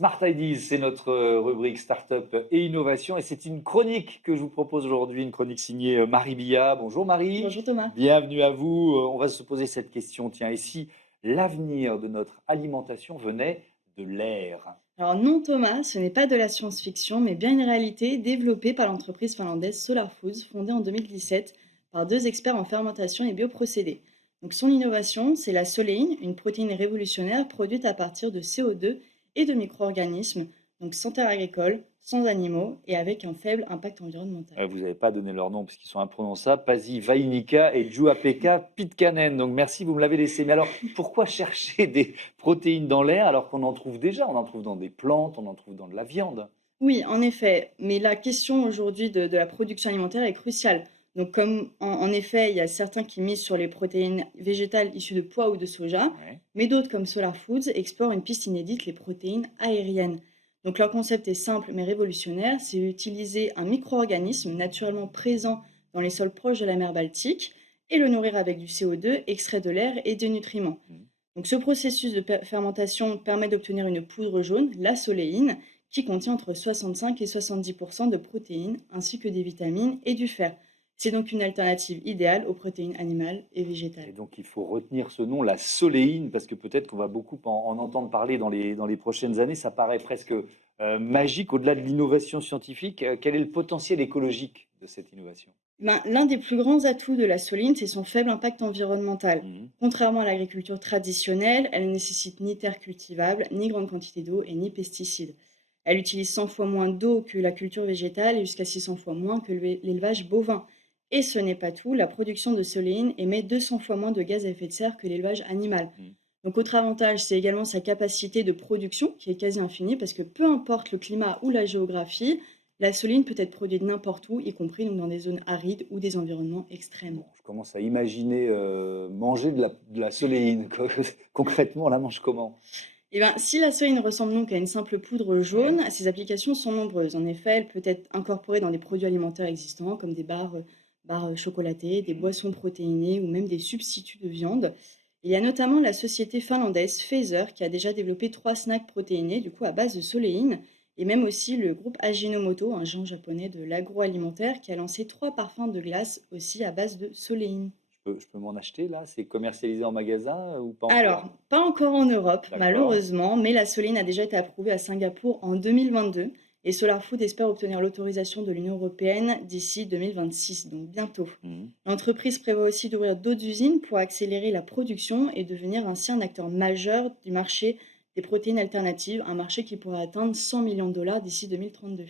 Smart Ideas, c'est notre rubrique Startup et Innovation et c'est une chronique que je vous propose aujourd'hui, une chronique signée Marie Billa. Bonjour Marie, Bonjour Thomas. bienvenue à vous. On va se poser cette question, tiens, et si l'avenir de notre alimentation venait de l'air? Alors non Thomas, ce n'est pas de la science-fiction, mais bien une réalité développée par l'entreprise finlandaise Solar Foods, fondée en 2017 par deux experts en fermentation et bioprocédés. Donc son innovation, c'est la soléine, une protéine révolutionnaire produite à partir de CO2 et de micro-organismes, donc sans terre agricole, sans animaux et avec un faible impact environnemental. Vous n'avez pas donné leur nom puisqu'ils sont imprononçables, Pasi Vainika et Juha-Pekka Pitkanen. Donc merci, vous me l'avez laissé. Mais alors, pourquoi chercher des protéines dans l'air alors qu'on en trouve déjà? On en trouve dans des plantes, on en trouve dans de la viande. Oui, en effet, mais la question aujourd'hui de la production alimentaire est cruciale. Donc, comme en effet, il y a certains qui misent sur les protéines végétales issues de pois ou de soja, Ouais. mais d'autres, comme Solar Foods, explorent une piste inédite, les protéines aériennes. Donc, leur concept est simple mais révolutionnaire, c'est utiliser un micro-organisme naturellement présent dans les sols proches de la mer Baltique et le nourrir avec du CO2 extrait de l'air et des nutriments. Mhm. Donc, ce processus de fermentation permet d'obtenir une poudre jaune, la soléine, qui contient entre 65 et 70 de protéines, ainsi que des vitamines et du fer. C'est donc une alternative idéale aux protéines animales et Et végétales. donc, il faut retenir ce nom, la soléine, parce que peut-être qu'on va beaucoup en entendre parler dans les prochaines années. Ça paraît presque magique, au-delà de l'innovation scientifique. Quel est le potentiel écologique de cette innovation? L'un des plus grands atouts de la soline, c'est son faible impact environnemental. Mhm. Contrairement à l'agriculture traditionnelle, elle ne nécessite ni terre cultivable, ni grande quantité d'eau et ni pesticides. Elle utilise 100 fois moins d'eau que la culture végétale et jusqu'à 600 fois moins que l'élevage bovin. Et ce n'est pas tout, la production de soléine émet 200 fois moins de gaz à effet de serre que l'élevage animal. Mhm. Donc autre avantage, c'est également sa capacité de production qui est quasi infinie parce que peu importe le climat ou la géographie, la soline peut être produite n'importe où, y compris donc dans des zones arides ou des environnements extrêmes. Bon, je commence à imaginer manger de la soléine. Concrètement, on la mange comment? Eh ben, si la soline ressemble donc à une simple poudre Ouais. jaune, ses applications sont nombreuses. En effet, elle peut être incorporée dans des produits alimentaires existants comme des barres chocolatées, des Mhm. boissons protéinées ou même des substituts de viande. Il y a notamment la société finlandaise Phaser qui a déjà développé 3 snacks protéinés du coup à base de soléine et même aussi le groupe Ajinomoto, un géant japonais de l'agroalimentaire qui a lancé 3 parfums de glace aussi à base de soléine. Je peux m'en acheter là? C'est commercialisé en magasin ou pas encore? Alors, pas encore en Europe, D'accord. malheureusement, mais la soline a déjà été approuvée à Singapour en 2022 et Solar Food espère obtenir l'autorisation de l'Union européenne d'ici 2026, donc bientôt. Mhm. L'entreprise prévoit aussi d'ouvrir d'autres usines pour accélérer la production et devenir ainsi un acteur majeur du marché des protéines alternatives, un marché qui pourrait atteindre 100 millions de dollars d'ici 2032.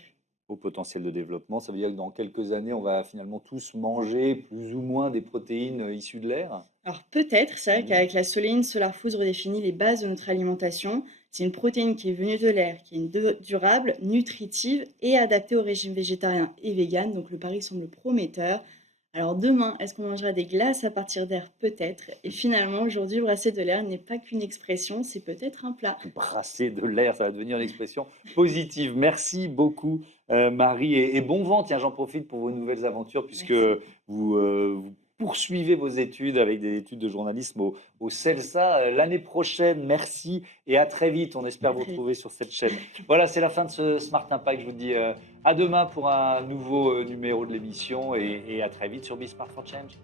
Au potentiel de développement, ça veut dire que dans quelques années, on va finalement tous manger plus ou moins des protéines issues de l'air? Alors peut-être, c'est vrai Mhm. qu'avec la soléine, Solar Foods redéfinit les bases de notre alimentation. C'est une protéine qui est venue de l'air, qui est durable, nutritive et adaptée au régime végétarien et vegan. Donc le pari semble prometteur. Alors demain, est-ce qu'on mangera des glaces à partir d'air? Peut-être. Et finalement, aujourd'hui, brasser de l'air n'est pas qu'une expression, c'est peut-être un plat. Brasser de l'air, ça va devenir une expression positive. Merci beaucoup, Marie, et bon vent. Tiens, j'en profite pour vos nouvelles aventures puisque Merci. vous poursuivez vos études avec des études de journalisme au CELSA l'année prochaine. Merci et à très vite. On À espère vous très vite. retrouver sur cette chaîne. Voilà, c'est la fin de ce Smart Impact. Je vous dis à demain pour un nouveau numéro de l'émission et à très vite sur Be Smart for Change.